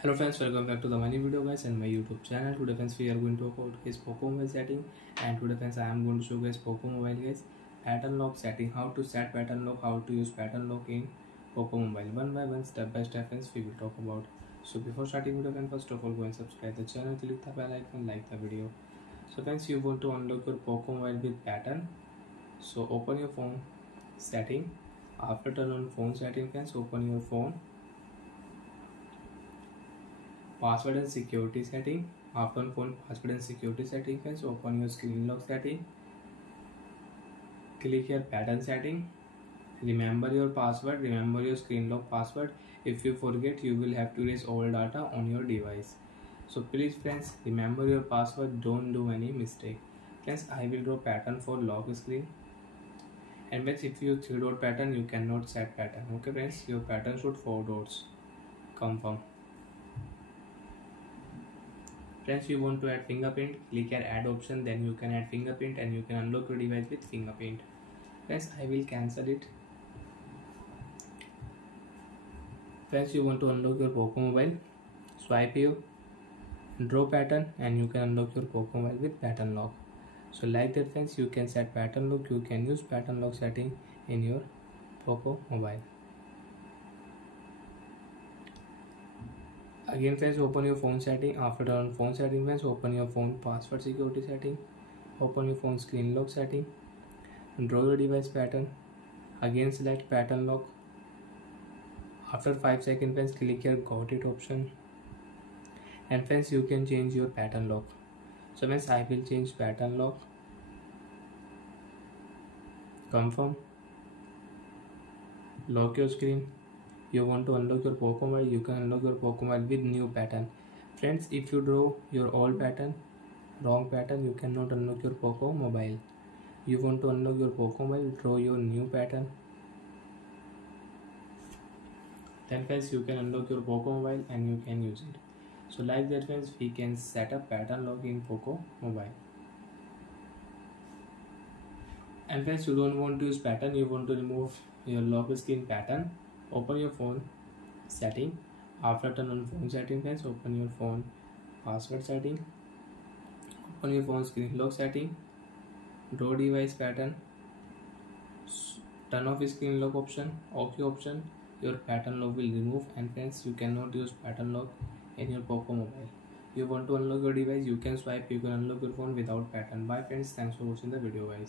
Hello friends, welcome back to the new video guys and my YouTube channel. Today friends we are going to talk about guys Poco Mobile setting, and today friends I am going to show guys Poco Mobile guys pattern lock setting, how to set pattern lock, how to use pattern lock in Poco Mobile. One by one, step by step friends we will talk about. So before starting video friends, first of all go and subscribe the channel, click the bell icon, like the video. So friends, you want to unlock your Poco Mobile with pattern. So open your phone setting. After turn on phone setting friends, open your phone password and security setting. After phone password and security setting friends, open your screen lock setting, click here pattern setting, remember your password, remember your screen lock password. If you forget, you will have to erase all data on your device. So please friends, remember your password, don't do any mistake. Friends, I will draw pattern for lock screen, and friends if you 3-dot pattern you cannot set pattern. Okay friends, your pattern should 4 dots. Confirm. Friends, you want to add fingerprint, click here add option, then you can add fingerprint and you can unlock your device with fingerprint. Friends, I will cancel it. Friends, you want to unlock your Poco Mobile, swipe here, draw pattern, and you can unlock your Poco Mobile with pattern lock. So like that friends, you can set pattern lock, you can use pattern lock setting in your Poco Mobile. Again friends, open your phone setting. After turn on phone setting friends, open your phone password security setting, open your phone screen lock setting, draw your device pattern, again select pattern lock. After 5 seconds friends, click here got it option, and friends you can change your pattern lock. So friends, I will change pattern lock. Confirm. Lock your screen. You want to unlock your Poco Mobile, you can unlock your Poco Mobile with new pattern. Friends, if you draw your old pattern, wrong pattern, you cannot unlock your Poco Mobile. You want to unlock your Poco Mobile, draw your new pattern. Then friends, you can unlock your Poco Mobile and you can use it. So like that friends, we can set up pattern lock in Poco Mobile. And friends, you don't want to use pattern, you want to remove your lock screen pattern. Open your phone setting. After turn on phone setting friends, open your phone password setting, open your phone screen lock setting, draw device pattern, turn off screen lock option, OK option. Your pattern lock will remove, and friends you cannot use pattern lock in your Poco Mobile. You want to unlock your device, you can swipe, you can unlock your phone without pattern. Bye friends, thanks for watching the video guys.